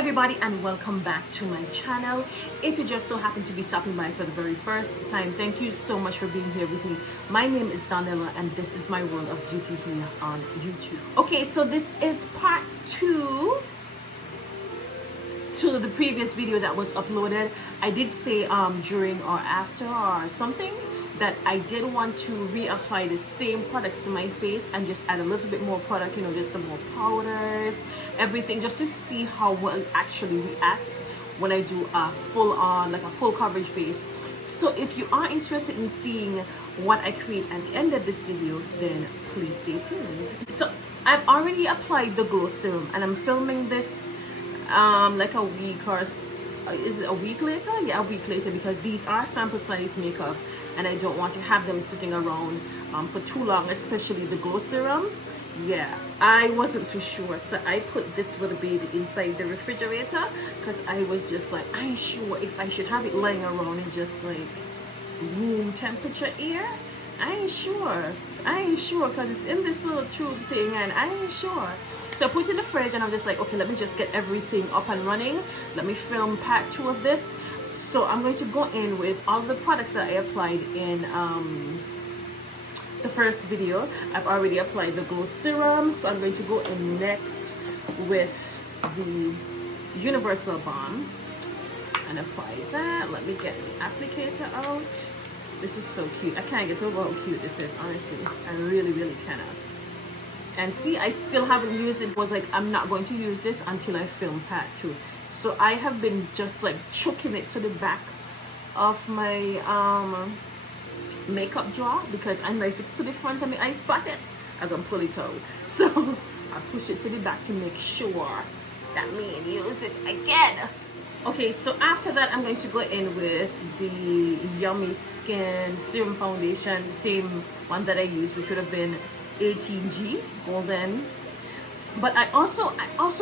everybody, and welcome back to my channel. If you just so happen to be stopping by for the very first time, thank you so much for being here with me. My name is Donella and this is my world of beauty here on YouTube. Okay, so this is part 2 to the previous video that was uploaded. I did say during or after or something that I did want to reapply the same products to my face and just add a little bit more product, you know, just some more powders, everything, just to see how well it actually reacts when I do a full on, like a full coverage face. So if you are interested in seeing what I create at the end of this video, then please stay tuned. So I've already applied the glow serum and I'm filming this like a week or is it a week later? Yeah, a week later, because these are sample size makeup and I don't want to have them sitting around for too long, especially the glow serum. Yeah, I wasn't too sure, so I put this little baby inside the refrigerator because I was just like, I ain't sure if I should have it lying around in just like room temperature air. I ain't sure because it's in this little tube thing and I ain't sure. So I put it in the fridge and I'm just like, okay, let me just get everything up and running. Let me film part 2 of this. So I'm going to go in with all the products that I applied in the first video. I've already applied the glow serum, so I'm going to go in next with the universal balm and apply that. Let me get the applicator out. This is so cute. I can't get over how cute this is, honestly. I really cannot. And see, I still haven't used it. It was like, I'm not going to use this until I film part 2. So I have been just like chucking it to the back of my makeup drawer because I know if it's to the front of my eye spot it, I'm gonna pull it out. So I push it to the back to make sure that me and use it again. Okay, so after that I'm going to go in with the Yummy Skin Serum Foundation, the same one that I used, which would have been 18G Golden. But I also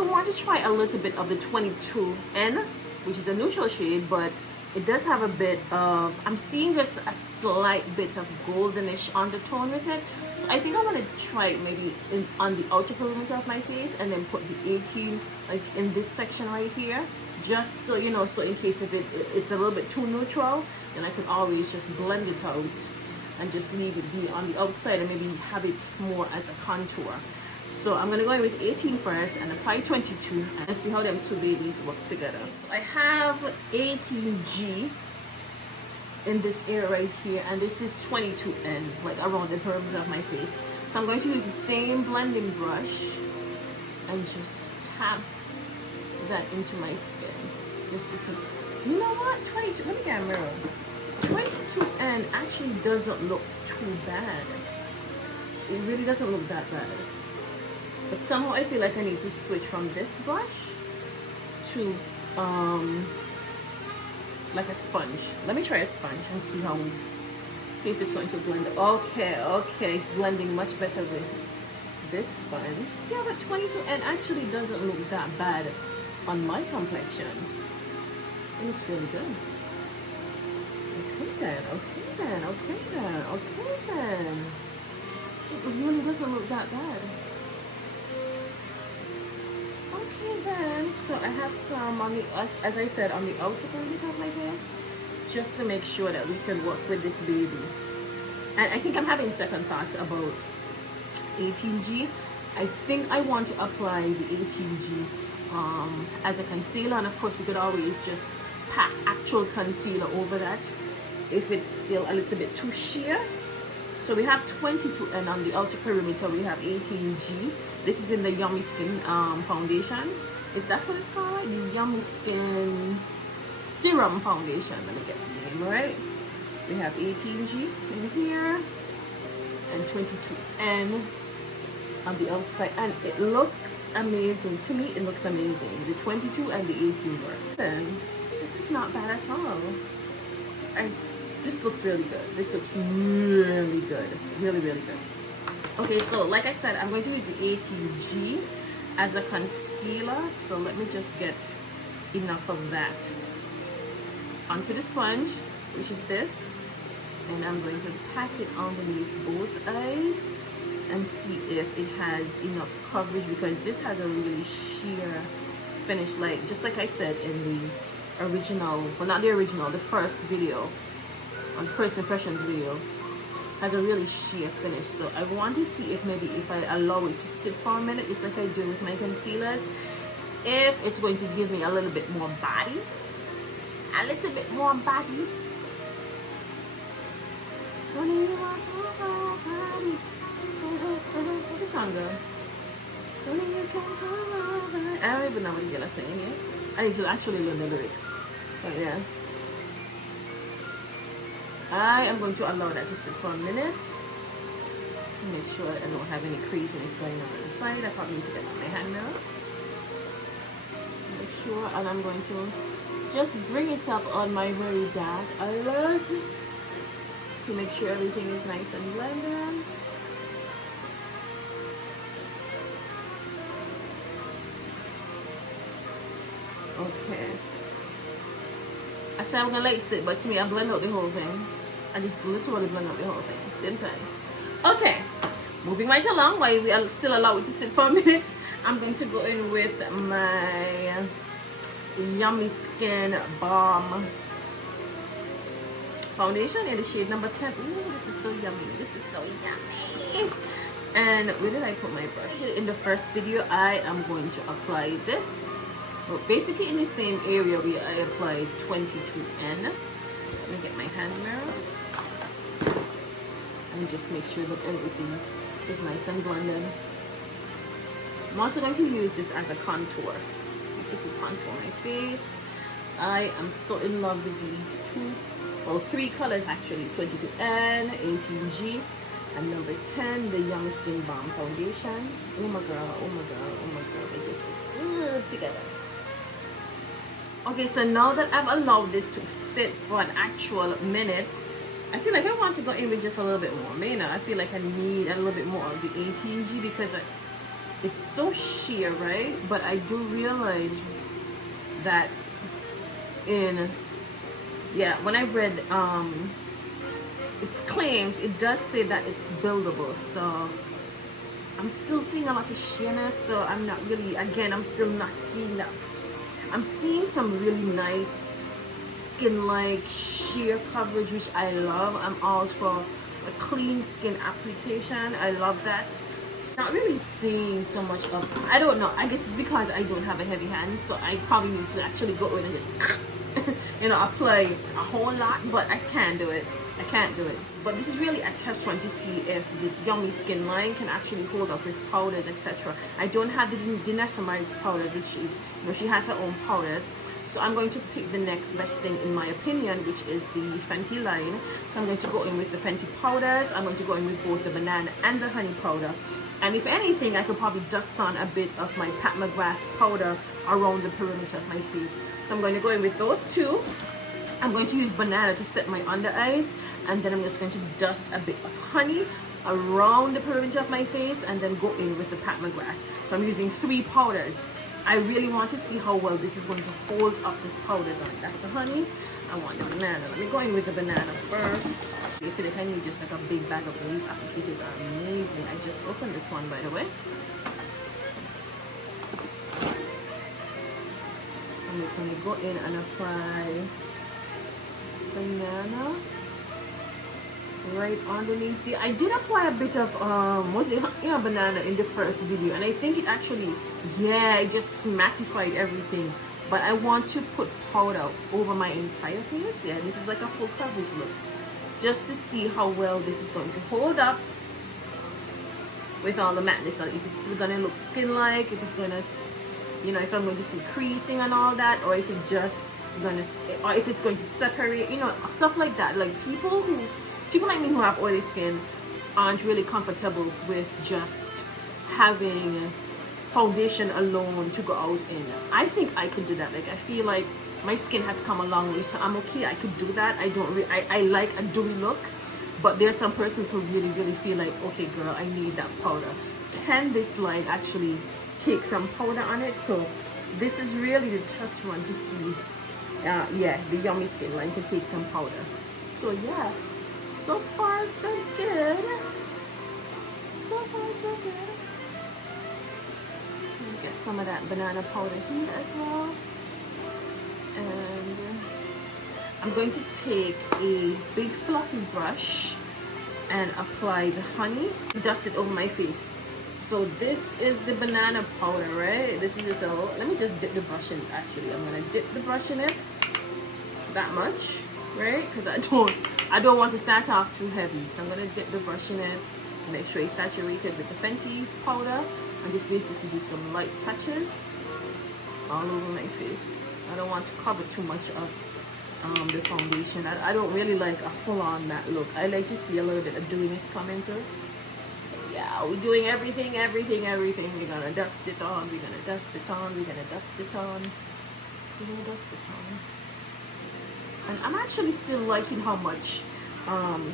want to try a little bit of the 22N, which is a neutral shade, but it does have a bit of, I'm seeing just a slight bit of goldenish undertone with it. So I think I want to try it maybe on the outer perimeter of my face and then put the 18 like in this section right here, just so you know, so in case if it's a little bit too neutral, then I could always just blend it out and just leave it be on the outside and maybe have it more as a contour. So I'm going to go in with 18 first and apply 22 and see how them two babies work together. So I have 18G in this area right here, and this is 22N right around the perimeter of my face. So I'm going to use the same blending brush and just tap that into my skin. Just to see. You know what? 22, let me get a mirror. 22N actually doesn't look too bad. It really doesn't look that bad. But somehow I feel like I need to switch from this brush to like a sponge. Let me try a sponge and see if it's going to blend. Okay, it's blending much better with this sponge. Yeah, but 22N actually doesn't look that bad on my complexion. It looks really good. Okay then. It really doesn't look that bad. Okay then, so I have some on the, as I said, on the outer perimeter of my face, just to make sure that we can work with this baby. And I think I'm having second thoughts about 18G. I think I want to apply the 18G as a concealer, and of course we could always just pack actual concealer over that if it's still a little bit too sheer. So we have 22N on the outer perimeter, we have 18G. This is in the Yummy Skin Foundation. That's what it's called, right? The Yummy Skin Serum Foundation. Let me get the name right. We have 18G in here and 22N on the outside, and it looks amazing. To me, it looks amazing. The 22 and the 18 work. Then this is not bad at all. This looks really good. This looks really good. Really good. Okay, so like I said, I'm going to use the 18G as a concealer. So let me just get enough of that onto the sponge, which is this. And I'm going to pack it underneath both eyes and see if it has enough coverage, because this has a really sheer finish, like just like I said in the original, well not the original, the first video, on first impressions video, has a really sheer finish. So I want to see if maybe if I allow it to sit for a minute, just like I do with my concealers, if it's going to give me a little bit more body. A little bit more body. What is song girl? I don't even know what you're saying here. I need to actually learn the lyrics. But yeah. I am going to allow that to sit for a minute. Make sure I don't have any creasiness going on the side. I probably need to get my hand now. Make sure, and I'm going to just bring it up on my very dark eyelids to make sure everything is nice and blended. Okay. I said I'm gonna let it sit, but to me I blend out the whole thing. I just literally blend out the whole thing, didn't I? Okay. Moving right along, while we are still allow it to sit for a minute, I'm going to go in with my Yummy Skin Balm foundation in the shade number 10. Ooh, this is so yummy. This is so yummy. And where did I put my brush? In the first video, I am going to apply this. Well, basically in the same area where I applied 22N. Let me get my hand mirror. And just make sure that everything is nice and blended. I'm also going to use this as a contour. Basically contour my face. I am so in love with these two, well, three colors actually, 22N, 18G, and number 10, the Yummy Skin Balm foundation. Oh my girl, oh my girl, oh my girl, they just look together. Okay, so now that I've allowed this to sit for an actual minute, I feel like I want to go in with just a little bit more. You know, I feel like I need a little bit more of the 18G because it's so sheer, right? But I do realize that when I read its claims, it does say that it's buildable. So I'm still seeing a lot of sheerness, so I'm not really, again, I'm still not seeing that. I'm seeing some really nice skin-like sheer coverage, which I love. I'm all for a clean skin application. I love that. It's not really seeing so much of, I don't know, I guess it's because I don't have a heavy hand, so I probably need to actually go in and just you know, apply a whole lot, but I can't do it. I can't do it. But this is really a test run to see if the Yummy Skin line can actually hold up with powders, etc. I don't have the Danessa Myricks powders, which is, you know, she has her own powders. So I'm going to pick the next best thing in my opinion, which is the Fenty line. So I'm going to go in with the Fenty powders. I'm going to go in with both the banana and the honey powder. And if anything, I could probably dust on a bit of my Pat McGrath powder around the perimeter of my face. So I'm going to go in with those two. I'm going to use banana to set my under eyes, and then I'm just going to dust a bit of honey around the perimeter of my face and then go in with the Pat McGrath. So I'm using 3 powders. I really want to see how well this is going to hold up with powders on it. That's the honey. I want the banana. Let me go in with the banana first. See, I feel like I need just like a big bag of these. Applicators are amazing. I just opened this one, by the way. So I'm just going to go in and apply banana right underneath the, I did apply a bit of banana in the first video, and I think it actually, yeah, it just mattified everything. But I want to put powder over my entire face. Yeah, this is like a full coverage look, just to see how well this is going to hold up with all the mattness. Like if it's gonna look skin-like, if it's gonna, you know, if I'm going to see creasing and all that, or if it's just gonna, or if it's going to separate, you know, stuff like that. Like people like me who have oily skin aren't really comfortable with just having foundation alone to go out in. I think I could do that. Like I feel like my skin has come a long way, so I'm okay. I could do that. I like a dewy look, but there's some persons who really feel like, okay girl, I need that powder. Can this line actually take some powder on it? So this is really the test run to see yeah, the Yummy Skin line can take some powder. So yeah, so far so good. So far so good. I guess some of that banana powder here as well. And I'm going to take a big fluffy brush and apply the honey, dust it over my face. So this is the banana powder, right? This is just a, let me just dip the brush in. Actually, I'm gonna dip the brush in it that much, right? Because I don't want to start off too heavy. So I'm gonna dip the brush in it, make sure it's saturated with the Fenty powder, and just basically do some light touches all over my face. I don't want to cover too much of the foundation. I don't really like a full-on matte look. I like to see a little bit of dewiness coming through. Yeah, we're doing everything. We're gonna dust it on. We're gonna dust it on. We're gonna dust it on. We're gonna dust it on. And I'm actually still liking how much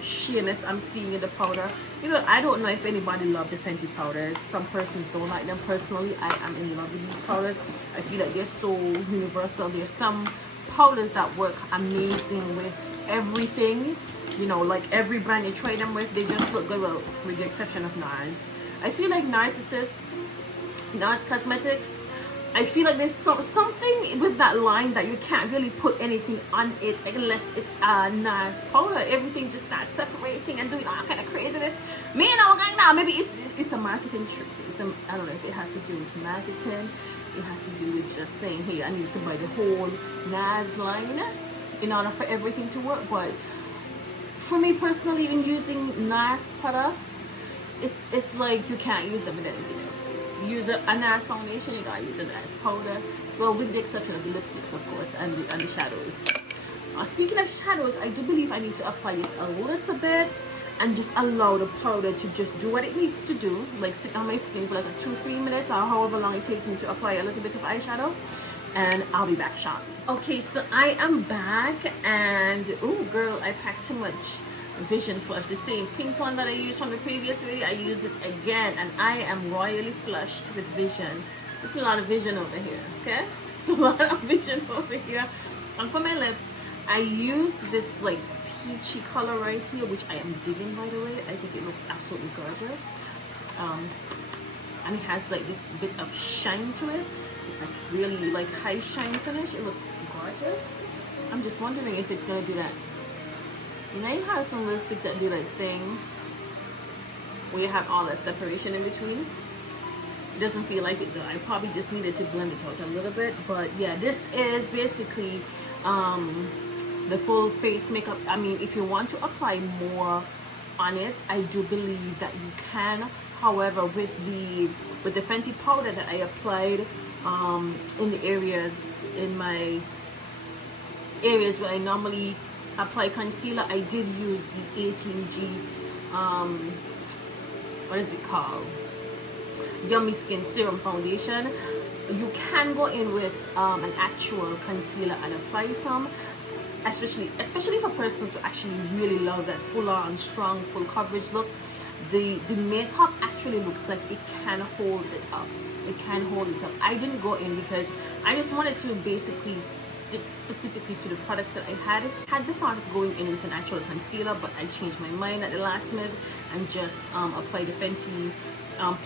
sheerness I'm seeing in the powder. You know, I don't know if anybody loves the Fenty powders. Some persons don't like them. Personally, I am in love with these powders. I feel like they're so universal. There's some powders that work amazing with everything. You know, like every brand you try them with, they just look good, well, with the exception of NARS. I feel like NARS Cosmetics, I feel like there's something with that line that you can't really put anything on it unless it's a NARS powder. Everything just starts separating and doing all kind of craziness. Me, you know, right now, maybe it's a marketing trick. I don't know if it has to do with marketing. It has to do with just saying, hey, I need to buy the whole NARS line in order for everything to work. But for me personally, in using NARS products, it's like you can't use them with anything else. You use a NARS foundation, you gotta use a NARS powder. Well, with the exception of the lipsticks, of course, and the shadows. Speaking of shadows, I do believe I need to apply this a little bit and just allow the powder to just do what it needs to do, like sit on my skin for like 2-3 minutes or however long it takes me to apply a little bit of eyeshadow, and I'll be back shortly. Okay, so I am back, and oh girl, I packed too much Vision Flush. The same pink one that I used from the previous video, I used it again, and I am royally flushed with Vision. There's a lot of Vision over here, okay? It's a lot of Vision over here. And for my lips, I used this like peachy color right here, which I am digging, by the way. I think it looks absolutely gorgeous. And it has like this bit of shine to it. It's like really like high shine finish. It looks gorgeous. I'm just wondering if it's gonna do that. You know, you have some lipstick that do that thing where you have all that separation in between. It doesn't feel like it though. I probably just needed to blend it out a little bit. But yeah, this is basically the full face makeup. I mean, if you want to apply more on it, I do believe that you can. However, with the Fenty powder that I applied in the areas, in my areas where I normally apply concealer, I did use the 18G what is it called, Yummy Skin Serum Foundation. You can go in with an actual concealer and apply some, especially for persons who actually really love that full-on strong full coverage look. The makeup actually looks like it can hold it up. It can hold it up. I didn't go in because I just wanted to basically stick specifically to the products that I had the thought of going in with an actual concealer, but I changed my mind at the last minute and just applied the Fenty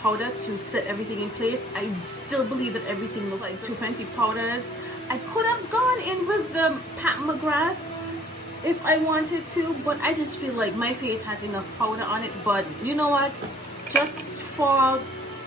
powder to set everything in place. I still believe that everything looks like two Fenty powders. I could have gone in with the Pat McGrath if I wanted to, but I just feel like my face has enough powder on it. But you know what, just for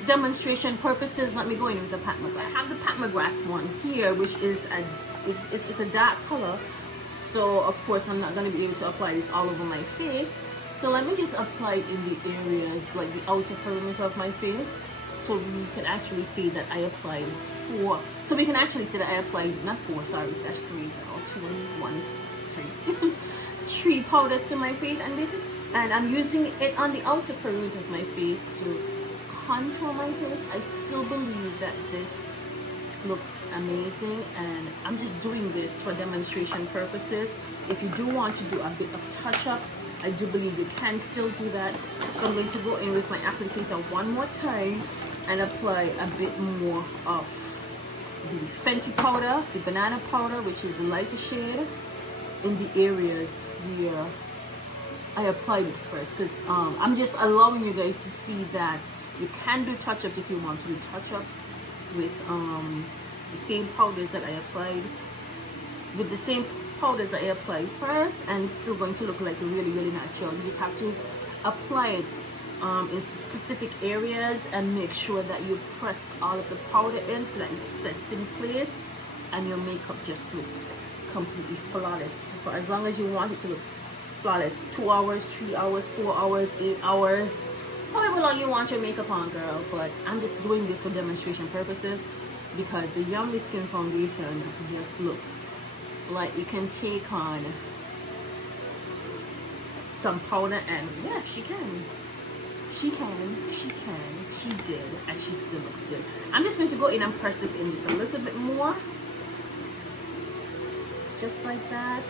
demonstration purposes, let me go in with the Pat McGrath. I have the Pat McGrath one here, which is a dark color, so of course I'm not going to be able to apply this all over my face. So let me just apply it in the areas like the outer perimeter of my face, so we can actually see that I applied four. So we can actually see that I applied not four, sorry, that's three, or two, one, three, three powders to my face, and I'm using it on the outer perimeter of my face to contour my face. I still believe that this looks amazing, and I'm just doing this for demonstration purposes. If you do want to do a bit of touch-up, I do believe you can still do that. So I'm going to go in with my applicator one more time and apply a bit more of the Fenty powder, the banana powder, which is a lighter shade, in the areas where I applied it first, because I'm just allowing you guys to see that you can do touch-ups if you want to do touch-ups. with the same powders that I applied first, and it's still going to look like really natural. You just have to apply it in specific areas and make sure that you press all of the powder in so that it sets in place, and your makeup just looks completely flawless for as long as you want it to look flawless. 2 hours, 3 hours, 4 hours, 8 hours, however long you want your makeup on, girl. But I'm just doing this for demonstration purposes because the Yummy Skin Foundation just looks like you can take on some powder, and yeah, she did, and she still looks good. I'm just going to go in and press this in just a little bit more, just like that.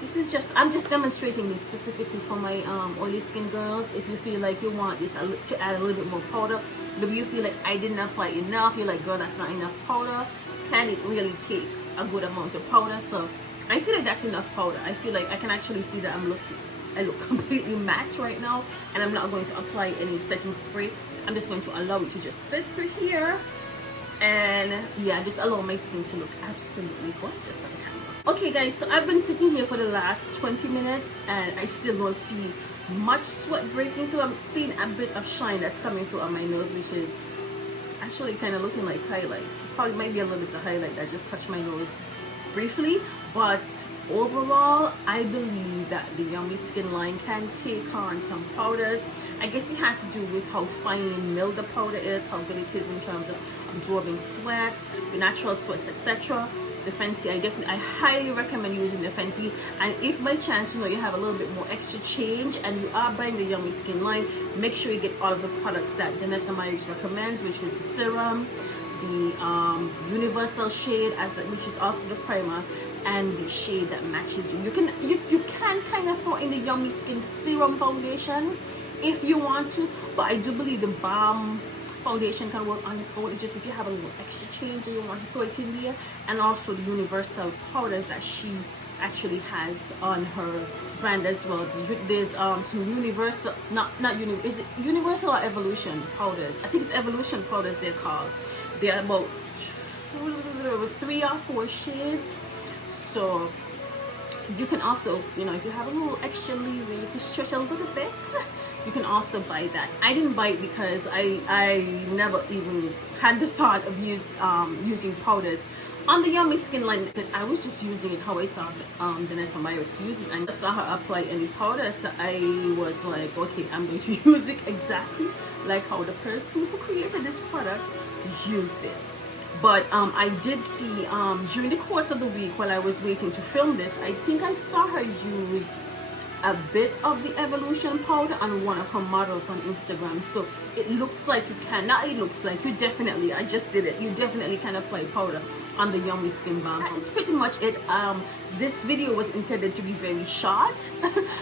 This is just, I'm just demonstrating this specifically for my oily skin girls. If you feel like you want this to add a little bit more powder, if you feel like I didn't apply enough, you're like, girl, that's not enough powder, can it really take a good amount of powder? So I feel like that's enough powder. I feel like I can actually see that I look completely matte right now, and I'm not going to apply any setting spray. I'm just going to allow it to just sit through here, and yeah, just allow my skin to look absolutely gorgeous on camera. Okay guys, so I've been sitting here for the last 20 minutes and I still don't see much sweat breaking through. I'm seeing a bit of shine that's coming through on my nose, which is actually kind of looking like highlights. Probably might be a little bit of highlight that just touched my nose briefly, but overall I believe that the Yummy Skin line can take on some powders. I guess it has to do with how finely milled the powder is, how good it is in terms of absorbing sweat, the natural sweats, etc. The Fenty, I highly recommend using the Fenty. And if by chance you have a little bit more extra change and you are buying the Yummy Skin line, make sure you get all of the products that Danessa Myricks recommends, which is the serum, the universal shade, which is also the primer, and the shade that matches you. You can kind of throw in the Yummy Skin Serum Foundation if you want to, but I do believe the Balm foundation can work on its own. It's just if you have a little extra change and you want to throw it in there, and also the universal powders that she actually has on her brand as well. There's some universal, is it universal or evolution powders? I think it's evolution powders they're called. They're about 3 or 4 shades. So you can also, if you have a little extra leeway, you can stretch a little bit, you can also buy that. I didn't buy it because I never even had the thought of using powders on the Yummy Skin line, because I was just using it how I saw Danessa Myricks use it, and I saw her apply any powder, so I was like, okay, I'm going to use it exactly like how the person who created this product used it. But I did see during the course of the week while I was waiting to film this, I think I saw her use a bit of the evolution powder on one of her models on Instagram. So it looks like you can, not it looks like, you definitely, I just did it, you definitely can apply powder on the Yummy Skin Balm. That is pretty much it. This video was intended to be very short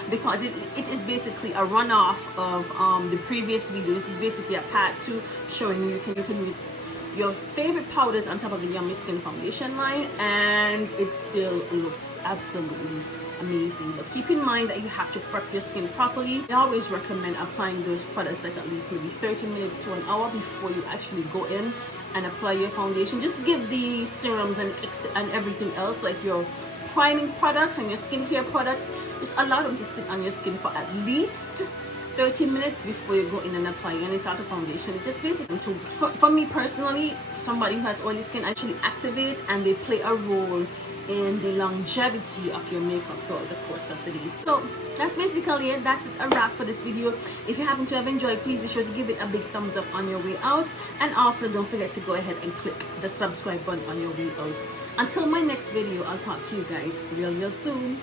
because it is basically a runoff of the previous video. This is basically a part 2 showing you can use your favorite powders on top of the Yummy Skin Foundation line, and it still looks absolutely amazing. But keep in mind that you have to prep your skin properly. I always recommend applying those products like at least maybe 30 minutes to an hour before you actually go in and apply your foundation. Just give the serums and everything else, like your priming products and your skincare products, just allow them to sit on your skin for at least 30 minutes before you go in and apply any sort of foundation. It's just basically for me personally, somebody who has oily skin, actually activate and they play a role in the longevity of your makeup throughout the course of the day. So that's basically it. That's a wrap for this video. If you happen to have enjoyed, please be sure to give it a big thumbs up on your way out, and also don't forget to go ahead and click the subscribe button on your way out. Until my next video, I'll talk to you guys real soon.